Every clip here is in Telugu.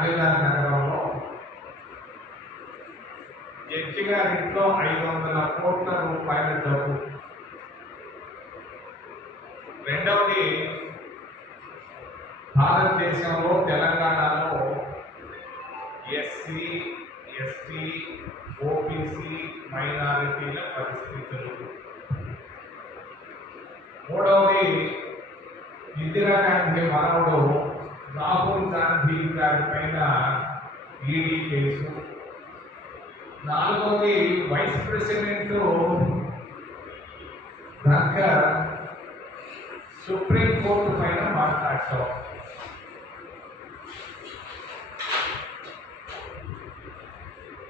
రాజధాని నగరంలో జడ్జి గారింట్లో ఐదు వందల కోట్ల రూపాయల డబ్బు. రెండవది భారతదేశంలో తెలంగాణలో ఎస్సీ ఎస్టీ ఓబీసీ మైనారిటీల పరిస్థితులు. మూడవది ఇందిరాగాంధీ మానవుడు రాహుల్ గాంధీ గారి పైన ఈడీ కేసు. నాలుగవది vice president Dhankhar supreme court పైన మాట్లాడటం.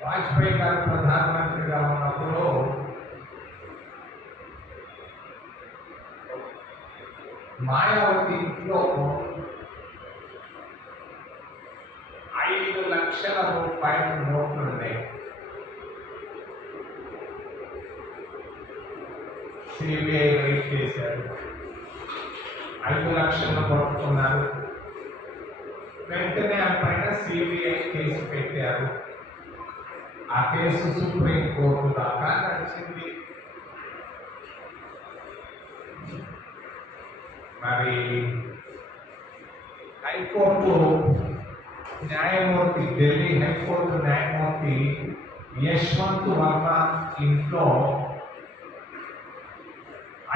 వాజ్పేయి గారు ప్రధానమంత్రిగా ఉన్నప్పుడు మాయావతి ఇంట్లో ఐదు దాదాపు రూపాయల నోట్లు ఉన్నాయి సిబిఐ రైట్ చేశారు ఐదు లక్షలు కొట్టుకున్నారు. వెంటనే ఆ పైన సిబిఐ కేసు పెట్టారు. ఆ కేసు సుప్రీం కోర్టు దాకా నడిచింది. మరి హైకోర్టు న్యాయమూర్తి ఢిల్లీ హైకోర్టు న్యాయమూర్తి యశ్వంత్ వర్మ ఇంట్లో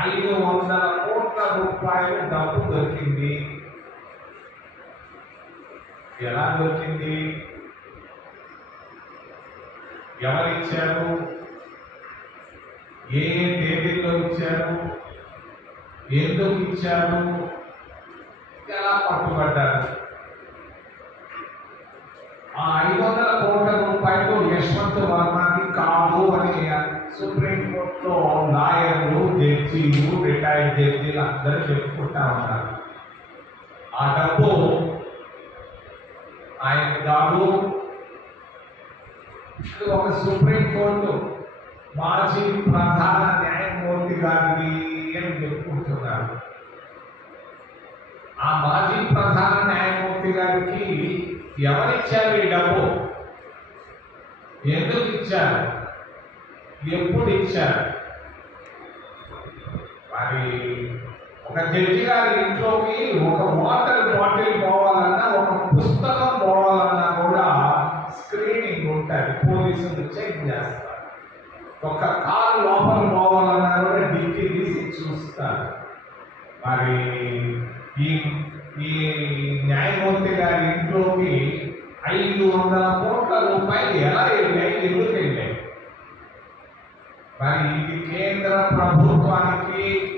ఐదు వందల కోట్ల రూపాయల డబ్బు దొరికింది. ఎలా దొరికింది? ఎవరిచ్చారు? ఏ ఏ తేదీల్లో ఇచ్చారు? ఎందుకు ఇచ్చారు? ఎలా పట్టుబడ్డారు? ఐదు వందల కోట్ల రూపాయలు యశ్వంత్ వర్మకి కాదు అని సుప్రీం కోర్టులో లాయర్లు జడ్జీలు రిటైర్డ్ జడ్జీలు అందరూ చెప్పుకుంటా ఉన్నారు ఆ డబ్బు ఆయన కాదు ఇది ఒక సుప్రీం కోర్టు మాజీ ప్రధాన న్యాయమూర్తి గారిది అని చెప్పుకుంటున్నారు ఆ మాజీ ప్రధాన న్యాయమూర్తి గారికి ఎవరిచ్చారు ఈ డబ్బు? ఎందుకు ఇచ్చారు? ఎప్పుడు ఇచ్చారు? మరి ఒక జడ్జి గారి ఇంట్లోకి ఒక వాటర్ బాటిల్ పోవాలన్నా ఒక పుస్తకం పోవాలన్నా కూడా స్క్రీనింగ్ ఉంటుంది. పోలీసులు చెక్ చేస్తారు. ఒక కారు లోపల పోవాలన్నా కూడా డిగ్రీ తీసి చూస్తారు. మరి ఈ ఈ న్యాయమూర్తి గారి ఇంట్లోకి ఐదు వందల కోట్ల రూపాయలు ఎలా వెళ్ళాయి? ఎందుకు వెళ్ళాయి? మరి ఇది కేంద్ర ప్రభుత్వానికి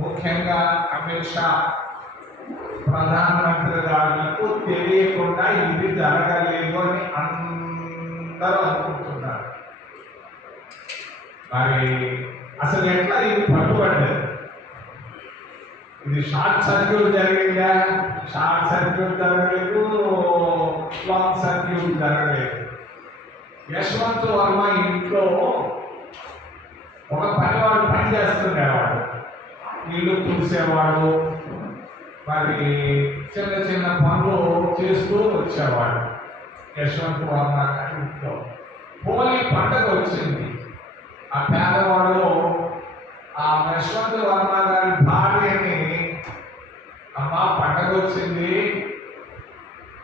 ముఖ్యంగా అమిత్ షా ప్రధానమంత్రి గారికి తెలియకుండా ఇది జరగలేదు అని అందరూ అనుకుంటున్నారు. మరి అసలు ఎట్లా ఇది పట్టుబడ్డది? ఇది షార్ట్ సర్క్యూట్ జరిగిందా? షార్ట్ సర్క్యూట్ జరగలేదు. లాంగ్ సర్క్యూట్ జరగలేదు. యశ్వంత్ వర్మ ఇంట్లో ఒక పనివాడు పని చేస్తుండేవాడు. ఇల్లు తుడిసేవాడు. మరి చిన్న చిన్న పనులు చేస్తూ వచ్చేవాడు యశ్వంత్ వర్మ ఇంట్లో. హోలీ పండగ వచ్చింది. ఆ పేదవాడు ఆ యశ్వంత్ వర్మ గారి భార్య అమ్మా పండగ వచ్చింది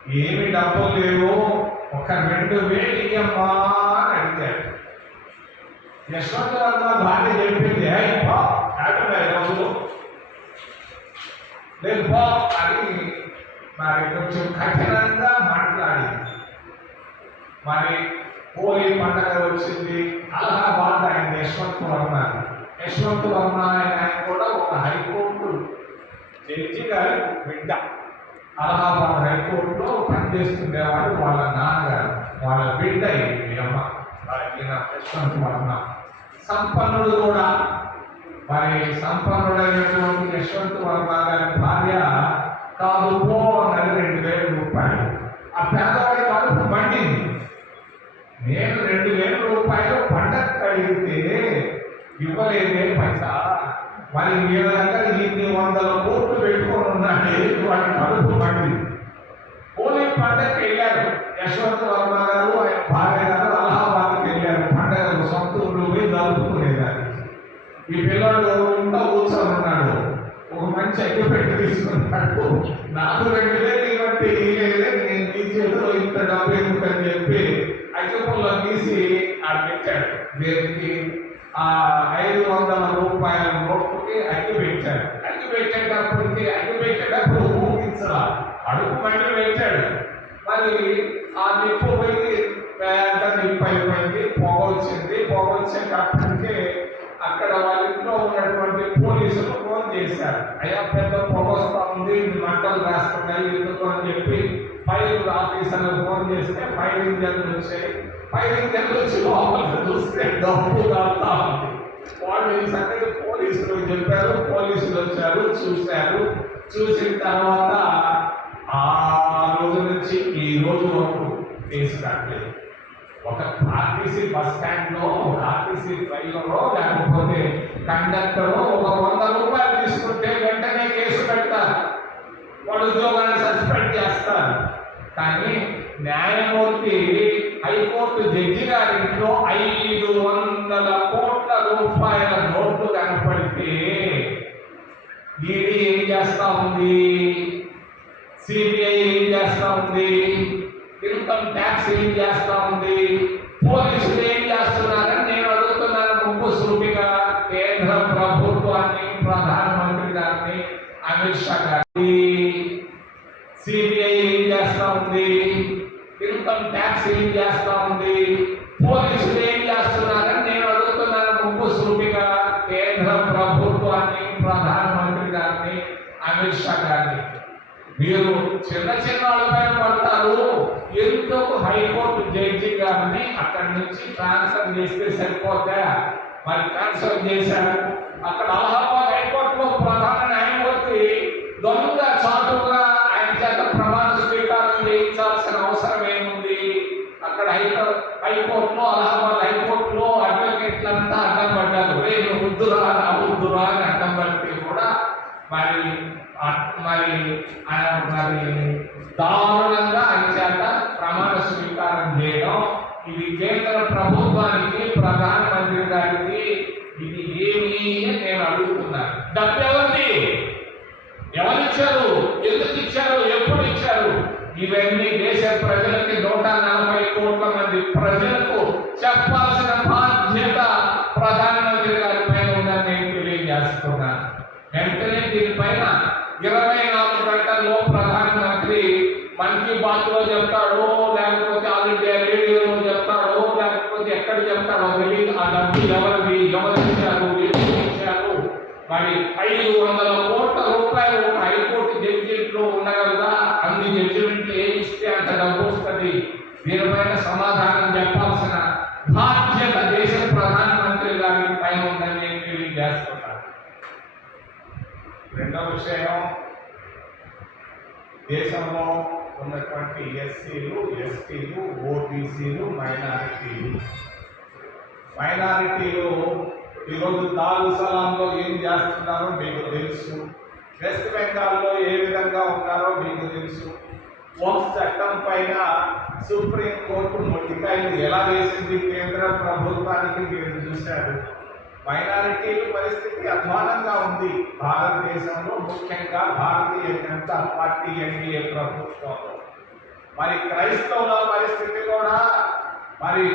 ఏమి డబ్బులు లేవు. ఒక రెండు వేలు ఇయ్యమ్మా అని అడిగాడు. యశ్వంత్ భార్య చెప్పింది "ఏయ్, పో, లేదు అని మరి కొంచెం కఠినంగా మాట్లాడింది. మరి హోలీ పండగ వచ్చింది. అలహాబాద్ ఆయన యశ్వంత్ వర్మ యశ్వంత్ వర్మ ఆయన కూడా ఒక హైకోర్టు జడ్జి గారి బిడ్డ అలహాబాద్ హైకోర్టులో పనిచేస్తుండేవాడు వాళ్ళ నాన్నగారు. వాళ్ళ బిడ్డ ఈ అమ్మ. యశ్వంత్ వర్మ సంపన్నుడు కూడా. మరి సంపన్నుడైనటువంటి యశ్వంత్ వర్మ గారి భార్య కాదు పో అన్నది రెండు వేల రూపాయలు. ఆ పేదవాడి కాదు పండింది నేను రెండు వేల రూపాయలు పండగ అడిగితే ఇవ్వలేదే పైసా? మరి అంటే వాటి పలుపు పండి పోలింగ్ పండగకి వెళ్ళారు యశ్వంత్ వర్మ గారు ఆయన భార్య గారు అలహాబాద్కి వెళ్ళారు పండగ సొంత ఊళ్ళు పోయి నలుపుకునేదాన్ని ఈ పిల్లలు ఇంకా కూర్చొని అన్నాడు ఒక మంచి అగ్గి పెట్టి తీసుకున్నాడు నాకు పెట్టలే నీవంటే లేదే నేను నీ ఇంత డబ్బు ఎందుకని చెప్పి అగ్గిపుల్ల తీసి అడిగించాడు దీనికి ఆ ఐదు వందల రూపాయల నోట్కి అగ్గి పెట్టాడు అడుగు పెట్టేటప్పటికి అడుగు పెట్టేటప్పుడు ఊహించాలి అడుగు బండి పెట్టాడు. మరి ఆ నిప్పు పోయి పెద్ద నిప్పు అయిపోయింది పొగ వచ్చింది పొగ వచ్చేటప్పటికి అక్కడ వాళ్ళ ఇంట్లో ఉన్నటువంటి పోలీసులు ఫోన్ చేశారు. అయ్యా పెద్ద పొగ వస్తుంది మంటలు రాస్తున్నాయి ఎందుకు? అని చెప్పి ఫైర్ ఆఫీసర్లు ఫోన్ చేస్తే ఫైర్ ఇంజన్లు వచ్చాయి. ఫైర్ ఇంజన్లు వచ్చి లోపలికి చూస్తే డబ్బు కాస్తా ఉంది. వాళ్ళు ఈ సంగతి పోలీసులు చెప్పారు. పోలీసులు చూశారు. చూసిన తర్వాత ఆ రోజు నుంచి ఈ రోజు వరకు తీసుకురాట్లేదు ఒక ఆర్టీసీ బస్ స్టాండ్లో ఒక ఆర్టీసీ డ్రైవరో లేకపోతే కండక్టరో ఒక వంద రూపాయలు తీసుకుంటే వెంటనే కేసు పెడతారు. వాళ్ళు ఉద్యోగాన్ని సస్పెండ్ చేస్తారు. కానీ న్యాయమూర్తి హైకోర్టు జడ్జి గారి ఇంట్లో ఐదు వందల కోట్ల రూపాయల నోట్ ఈడీ ఏం చేస్తా ఉంది? సిబిఐ ఏం చేస్తా ఉంది? ఇన్కమ్ ట్యాక్స్ ఏం చేస్తా ఉంది? పోలీసులు ఏం చేస్తున్నారని నేను అడుగుతున్నాను. ముప్పు సూపిగా కేంద్ర ప్రభుత్వాన్ని ప్రధానమంత్రి గారిని అమిత్ షా గారిని. సిబిఐ ఏం చేస్తా ఉంది? ఇన్కమ్ ట్యాక్స్ ఏం చేస్తా ఉంది? పోలీసులు ఏం చేస్తున్నారని నేను అడుగుతున్నాను ముగ్గు సూటిగా కేంద్ర ప్రభుత్వాన్ని ప్రధానమంత్రి గారిని అమిత్ షా గారిని మీరు చిన్న చిన్న వాళ్ళపైన పడతారు. ఎందుకు హైకోర్టు జడ్జి గారిని అక్కడి నుంచి ట్రాన్స్ఫర్ చేస్తే సరిపోతే మరి ట్రాన్స్ఫర్ చేశారు. అక్కడ అలహాబాద్ హైకోర్టులో ప్రధాన న్యాయమూర్తి దొంగ చాటుగా ఆయన చేత ప్రమాణ స్వీకారం చేయించాల్సిన అవసరం ఏముంది? అక్కడ హైకోర్టు హైకోర్టులో అలహాబాద్ హైకోర్టులో అడ్వకేట్లంతా అడ్డం పడ్డారు రేపు వద్దురా నా వద్దురా అని అడ్డం పడితే కూడా మరి ఆ- మరి ఆయన మరి దారుణంగా ఆయన చేత ప్రమాణ స్వీకారం చేయడం ఇది కేంద్ర ప్రభుత్వానికి ప్రధానమంత్రి గారికి ఇది ఏమి అని నేను అడుగుతున్నాను డబ్బు ఎవరిది? ఎవరిచ్చారు ఎందుకు ఇచ్చారు? ఎప్పుడు ఇచ్చారు? ఇవన్నీ దేశ ప్రజలకి నూట నలభై కోట్ల మంది ప్రజలకు చెప్పాల్సిన బాధ్యత ప్రధానమంత్రి గారి పైన ఉందని నేను తెలియజేస్తున్నాను వెంటనే దీనిపైన ఇరవై నాలుగు గంటల్లో ప్రధానమంత్రి మన్ కీ బాత్లో చెప్తాడో లేకపోతే ఆల్ ఇండియా రేడియోలో చెప్తాడో లేకపోతే ఎక్కడ చెప్తాడో తెలియదు ఆ డబ్బు ఎవరిది? ఎవరు ఇచ్చారు? మరి ఐదు వందల కోట్ల రూపాయలు ఒక హైకోర్టు జడ్జిమెంట్లో ఉండగలదా అన్ని జడ్జిమెంట్లు ఏమి ఇస్తే అంత డబ్బు వస్తుంది. దీనిపైన సమాధానం చెప్పాల్సిన బాధ్యత దేశ ప్రధానమంత్రి గారి పైన ఉందని నేను తెలియజేస్తున్నాను రెండవ విషయం దేశంలో కాబట్టి ఎస్సీలు ఎస్టీలు ఓబీసీలు మైనారిటీలు. మైనారిటీలు ఈరోజు నాలుగు సలాంలో ఏం చేస్తున్నారో మీకు తెలుసు. వెస్ట్ బెంగాల్లో ఏ విధంగా ఉన్నారో మీకు తెలుసు. ఒక చట్టం పైన సుప్రీం కోర్టు మొట్టికాయలు ఎలా వేసింది? కేంద్ర ప్రభుత్వానికి మీరు చూశారు. మైనారిటీల పరిస్థితి అధ్వానంగా ఉంది. భారతదేశంలో ముఖ్యంగా భారతీయ జనతా పార్టీ ఎన్డీఏ ప్రభుత్వంలో. మరి క్రైస్తవుల పరిస్థితి కూడా మరి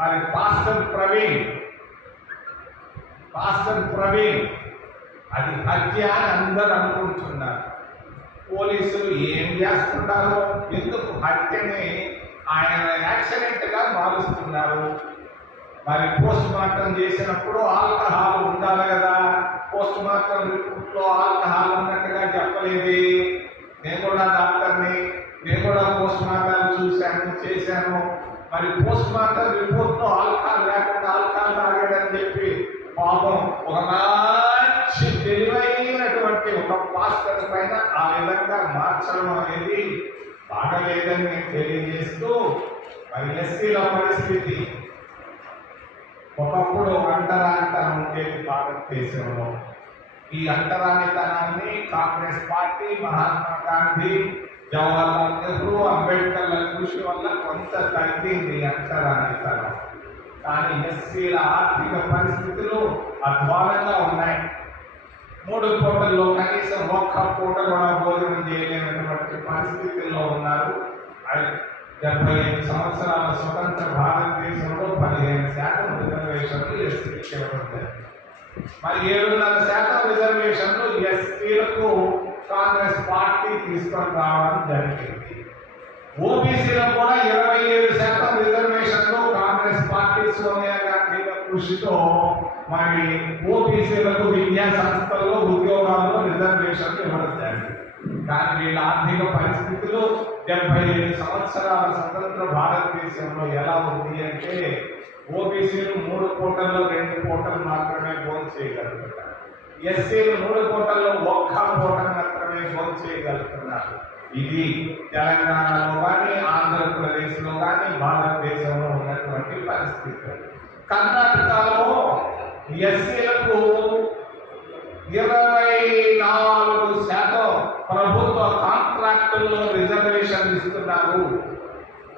మరి పాస్టర్ ప్రవీణ్ పాస్టర్ ప్రవీణ్ అది హత్య అని అందరూ అనుకుంటున్నారు. పోలీసులు ఏం చేస్తున్నారు ఎందుకు హత్యని ఆయన యాక్సిడెంట్గా మారుస్తున్నారు? మరి పోస్ట్ మార్టం చేసినప్పుడు ఆల్కహాల్ ఉండాలి కదా? పోస్ట్ మార్టం రిపోర్ట్లో ఆల్కహాల్ ఉన్నట్టుగా చెప్పలేదు. నేను కూడా డాక్టర్ని నేను కూడా పోస్ట్ మార్టం చూశాను చేశాను మరి పోస్ట్ మార్టం రిపోర్ట్లో ఆల్కహాల్ లేకుండా ఆల్కహాల్ తాగాడని చెప్పి పాపం ఒక మంచి తెలివైనటువంటి ఒక పాస్టర్ పైన ఆ విధంగా మార్చడం అనేది బాగలేదని నేను తెలియజేస్తూ మరి ఎస్సీల పరిస్థితి ఒకప్పుడు అంటరానితనం ఉండేది భారతదేశంలో. ఈ అంటరానితనాన్ని కాంగ్రెస్ పార్టీ మహాత్మా గాంధీ జవహర్లాల్ నెహ్రూ అంబేద్కర్ల కృషి వల్ల కొంత తగ్గింది అంటరానితనం కానీ ఎస్సీల ఆర్థిక పరిస్థితులు అధ్వానంగా ఉన్నాయి. మూడు పూటల్లో కనీసం ఒక్క పూట కూడా భోజనం చేయలేనటువంటి పరిస్థితుల్లో ఉన్నారు. డెబ్బై ఐదు సంవత్సరాల స్వతంత్ర భారతదేశంలో పదిహేను శాతం రిజర్వేషన్లు ఎస్సీకి ఇవ్వడం జరిగింది మరి ఏడున్నర శాతం రిజర్వేషన్లు ఎస్టీలకు తీసుకొని రావడం జరిగింది. ఓబీసీలో కూడా ఇరవై ఏడు శాతం రిజర్వేషన్లు కాంగ్రెస్ పార్టీ సోనియా గాంధీ కృషితో మరి ఓబీసీలకు విద్యా సంస్థల్లో ఉద్యోగాల్లో రిజర్వేషన్లు ఇవ్వడం జరిగింది. కానీ వీళ్ళ ఆర్థిక పరిస్థితులు డెబ్బై ఐదు సంవత్సరాల స్వతంత్ర భారతదేశంలో ఎలా ఉంది అంటే ఓబీసీలు మూడు పూటల్లో రెండు పూటలు మాత్రమే భోజనం చేయగలుగుతారు ఎస్సీలు మూడు కోటల్లో ఒక్క పూట మాత్రమే భోజనం చేయగలుగుతున్నారు. ఇది తెలంగాణలో కానీ ఆంధ్రప్రదేశ్లో కానీ భారతదేశంలో ఉన్నటువంటి పరిస్థితి కర్ణాటకలో ఎస్సీలకు ఇరవై నాలుగు శాతం ప్రభుత్వ కాంట్రాక్టుల్లో రిజర్వేషన్ ఇస్తున్నారు.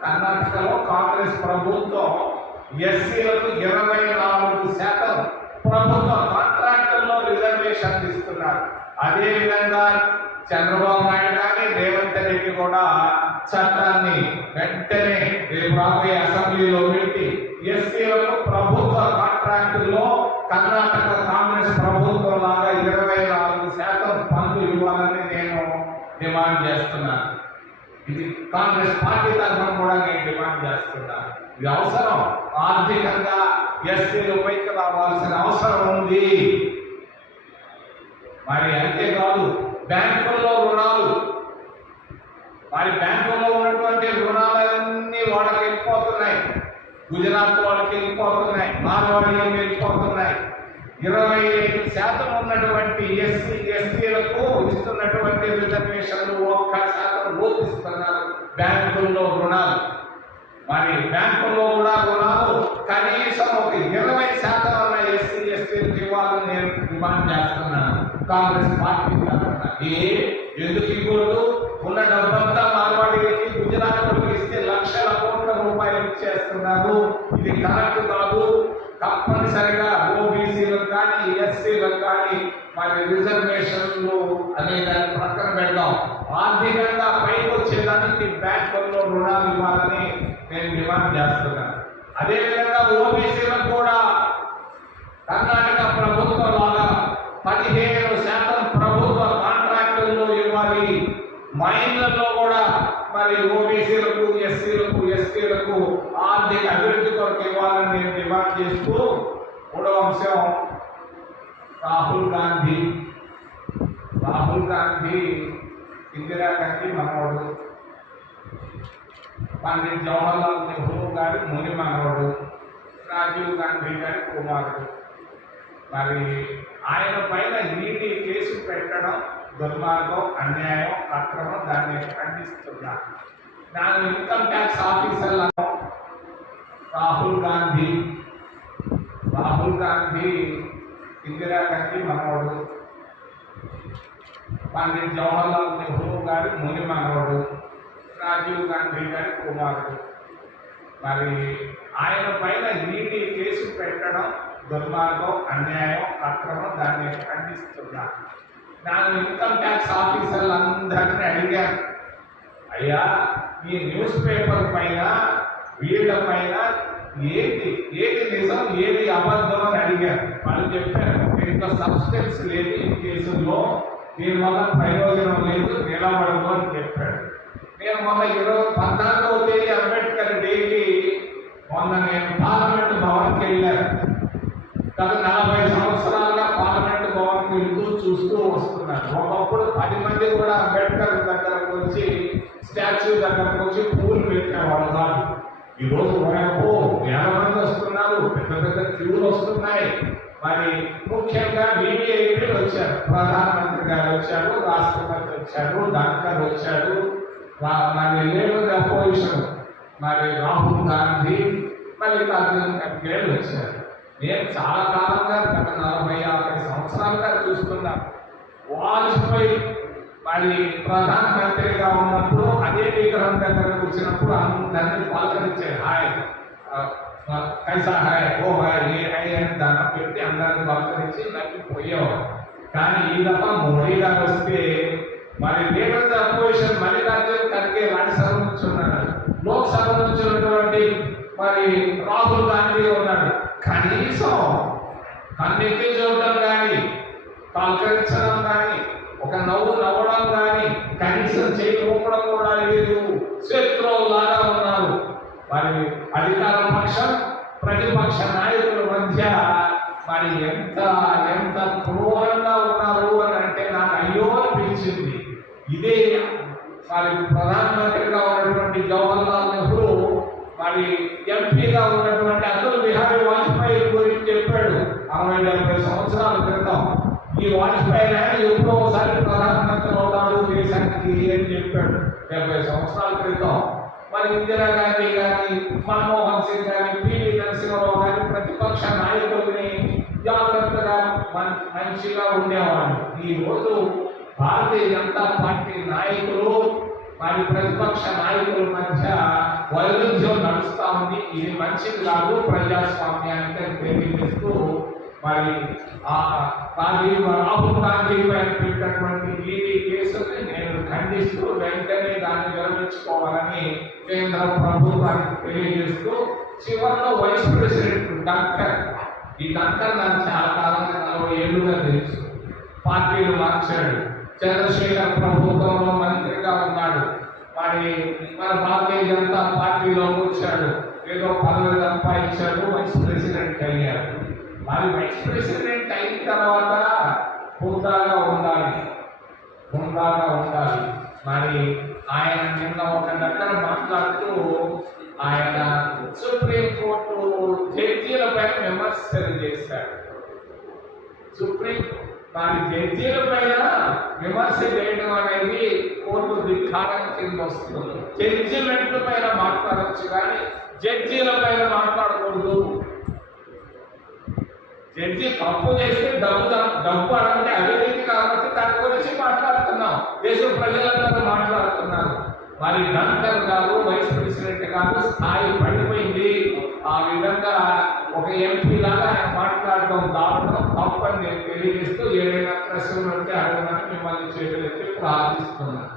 కర్ణాటకలో కాంగ్రెస్ ప్రభుత్వం ఎస్సీలకు ఇరవై నాలుగు శాతం ప్రభుత్వ కాంట్రాక్ట్ రిజర్వేషన్ ఇస్తున్నారు. అదేవిధంగా చంద్రబాబు నాయుడు కానీ రేవంత్ రెడ్డి కూడా చట్టాన్ని వెంటనే రేపు రాబోయే అసెంబ్లీలో పెట్టి ఎస్సీలకు ప్రభుత్వ కాంట్రాక్టుల్లో కర్ణాటక కాంగ్రెస్ ప్రభుత్వం లాగా ఇరవై నాలుగు శాతం పనులు ఇవ్వాలని నేను డిమాండ్ చేస్తున్నాను. ఇది కాంగ్రెస్ పార్టీ తరఫున కూడా నేను డిమాండ్ చేస్తున్నాను. ఇది అవసరం. ఆర్థికంగా ఎస్సీలు పైకి రావాల్సిన అవసరం ఉంది. మరి అంతేకాదు బ్యాంకుల్లో రుణాలు. మరి బ్యాంకుల్లో ఉన్నటువంటి రుణాలన్నీ వాళ్ళకి వెళ్ళిపోతున్నాయి. గుజరాత్ వాళ్ళకి వెళ్ళిపోతున్నాయి మార్వాడీలకు వెళ్ళిపోతున్నాయి. ఇరవై ఐదు శాతం ఉన్నటువంటి ఎస్సీ ఎస్టీలకు ఇస్తున్నటువంటి రిజర్వేషన్లు ఒక్క శాతం లోపిస్తున్నారు బ్యాంకుల్లో రుణాలు. మరి బ్యాంకుల్లో కూడా రుణాలు కనీసం ఒక కాంగ్రెస్ పార్టీ ఏ ఎందుకు ఇవ్వకూడదు? ఉన్న డబ్బంతా మార్వాడీలకి గుజరాత్లకు ఇస్తే లక్షల కోట్ల రూపాయలు ఇచ్చేస్తున్నారు ఇది కరెక్ట్ కాదు. తప్పనిసరిగా ఓబీసీలకు కానీ ఎస్సీలకు కానీ మరి రిజర్వేషన్లు అనే దాన్ని ప్రక్కన పెడదాం. ఆర్థికంగా పైకి వచ్చేదానికి బ్యాంకుల్లో రుణాలు ఇవ్వాలని నేను డిమాండ్ చేస్తున్నాను అదేవిధంగా ఓబీసీలకు కూడా కర్ణాటక ప్రభుత్వం లాగా పదిహేను శాతం ప్రభుత్వ కాంట్రాక్టుల్లో ఇవ్వాలి మైన్లలో కూడా మరి ఓబీసీలకు ఎస్సీలకు ఎస్టీలకు ఆర్థిక అభివృద్ధి కొరకు ఇవ్వాలని నేను డిమాండ్ చేస్తూ మూడవ అంశం రాహుల్ గాంధీ. రాహుల్ గాంధీ ఇందిరాగాంధీ మనవడు. పండిత్ జవహర్లాల్ నెహ్రూ గారి ముని మనవడు. రాజీవ్ గాంధీ గారి కుమారుడు. మరి ఆయన పైన ఈడీ కేసు పెట్టడం దుర్మార్గం అన్యాయం అక్రమం దాన్ని ఖండిస్తున్నా ನಾನು ಇನ್ಕಮ್ ಟ್ಯಾಕ್ಸ್ ಆಫೀಸಲ್ಲ ರಾಹುಲ್ ಗಾಂಧಿ ರಾಹುಲ್ ಗಾಂಧಿ ఇందిరా గాంధీ మనవడు పండిత్ జవహర్లాల్ నెహ్రూ గారి ముని మనవడు రాజీవ్ గాంధీ గారి కుమారుడు మరి ఆయన పైన ఈడీ కేసు పెట్టడం దుర్మార్గం అన్యాయం అక్రమం దాన్ని ఖండిస్తున్నా నాకు ఇన్కమ్ ట్యాక్స్ ఆఫీసర్లందరినీ అడిగాను అయ్యా ఈ న్యూస్ పేపర్ పైన వీళ్ళ పైన ఏది ఏది నిజం ఏది అబద్ధం అని అడిగారు. వాళ్ళు చెప్పారు దీంట్లో సబ్స్టెన్స్ లేదు ఈ కేసుల్లో దీనివల్ల ప్రయోజనం లేదు నిలబడదు అని చెప్పాడు నేను మొన్న ఇరవై పద్నాలుగవ తేదీ అంబేద్కర్ డేకి మొన్న నేను పార్లమెంట్ భవన్కి వెళ్ళాను. గత నలభై సంవత్సరాలు పార్లమెంట్ వెళ్తూ చూస్తూ వస్తున్నారు. ఒకప్పుడు పది మంది కూడా అంబేద్కర్ దగ్గరకు వచ్చి స్టాచ్యూ దగ్గరకు వచ్చి పూలు పెట్టేవాళ్ళు కాదు. ఈరోజు వరకు వేల మంది వస్తున్నారు పెద్ద పెద్ద క్యూలు వస్తున్నాయి. మరి ముఖ్యంగా బీబీఐపీలు వచ్చారు ప్రధానమంత్రి గారు వచ్చారు రాష్ట్రపతి వచ్చారు డాక్టర్ వచ్చారు. మరి లేడు అపోజిషన్ మరి రాహుల్ గాంధీ మల్లికార్జున ఖర్గే వచ్చారు. నేను చాలా కాలంగా గత నలభై యాభై సంవత్సరాలుగా చూస్తున్నా. వాజ్పేయి మరి ప్రధానమంత్రిగా ఉన్నప్పుడు అదే విగ్రహం దగ్గరకు వచ్చినప్పుడు అందరినీ పలకరించే హాయ్ కైసా హాయ్ ఓ హాయ్ ఏ హాయ్ అని దండం పెట్టి అందరిని పలకరించి నవ్వి పోయేవాడు కానీ ఈ దఫా మోడీ గారు వస్తే మరి లీడర్ అపోజిషన్ మల్లికార్జున ఖర్గే రాజ్యసభ నుంచి ఉన్నాడు. లోక్సభ నుంచి ఉన్నటువంటి మరి రాహుల్ గాంధీ ఉన్నాడు. కనీసం కన్నెత్తి చూడడం కానీ పలకరించడం కానీ ఒక నవ్వు నవ్వడం కానీ కనీసం చేయి ఊపడం కూడా లేదు. శత్రువులాగా ఉన్నారు. మరి అధికార పక్షం ప్రతిపక్ష నాయకుల మధ్య మరి ఎంత ఎంత క్రూరంగా ఉన్నారు అని అంటే నాకు అయ్యో అనిపించింది ఇదే మరి ప్రధానమంత్రిగా ఉన్నటువంటి జవహర్లాల్ నెహ్రూ మరి ఎంపీ ఉన్నటువంటి అటల్ బిహారీ వాజ్పేయి గురించి చెప్పాడు అరవై డెబ్బై సంవత్సరాల క్రితం ఈ వాజ్పేయి నాయుడు ఎప్పుడో ఒకసారి ప్రధానమంత్రి అవుతాడు దేశానికి అని చెప్పాడు డెబ్బై సంవత్సరాల క్రితం మరి ఇందిరాగాంధీ గారిని మన్మోహన్ సింగ్ గారిని పివి నరసింహరావు గారిని ప్రతిపక్ష నాయకుల్ని జాగ్రత్తగా మంచిగా ఉండేవాడు ఈ రోజు భారతీయ జనతా పార్టీ నాయకులు మరి ప్రతిపక్ష నాయకుల మధ్య వైరుధ్యం నడుస్తూ ఉంది. ఇది మంచిది కాదు ప్రజాస్వామ్యానికి అని తెలియజేస్తూ మరి రాహుల్ గాంధీ పైన పెట్టినటువంటి ఈడీ కేసుని అందిస్తూ వెంటనే దాన్ని విరమించుకోవాలని కేంద్ర ప్రభుత్వానికి తెలియజేస్తూ చివరిలో వైస్ ప్రెసిడెంట్ డంకర్. ఈ డంకర్ నాకు చాలా కాలంగా నలభై ఏళ్ళుగా తెలుసు. పార్టీలు మార్చాడు. చంద్రశేఖర్ ప్రభుత్వంలో మంత్రిగా ఉన్నాడు. వాడి మన భారతీయ జనతా పార్టీలో కూర్చాడు. ఏదో పదవి సంపాదించాడు వైస్ ప్రెసిడెంట్ అయ్యాడు. మరి వైస్ ప్రెసిడెంట్ అయిన తర్వాత హోదాగా ఉండాలి. హుందాగా ఉండాలి. మరి ఆయన నిన్న ఒక దగ్గర మాట్లాడుతూ ఆయన సుప్రీంకోర్టు జడ్జీల పైన విమర్శలు చేశాడు. సుప్రీం మరి జడ్జీల పైన విమర్శ చేయడం అనేది కోర్టు ధిక్కారం కింద వస్తుంది. జడ్జిమెంట్ల పైన మాట్లాడచ్చు కానీ జడ్జీల పైన మాట్లాడకూడదు. జడ్జి తప్పు చేస్తే డబ్బు డబ్బు అంటే అవినీతి కాబట్టి దాని గురించి మాట్లాడుతున్నాం. దేశ ప్రజలందరూ మాట్లాడుతున్నారు. మరి డంకర్ గారు వైస్ ప్రెసిడెంట్ గారు స్థాయి పడిపోయింది. ఆ విధంగా ఒక ఎంపీ లాగా ఆయన మాట్లాడడం దారుణం. తప్పని నేను తెలియజేస్తూ ఏదైనా ప్రశ్నలు ఉంటే అడగడానికి మిమ్మల్ని చేయగలిగితే ప్రార్థిస్తున్నాను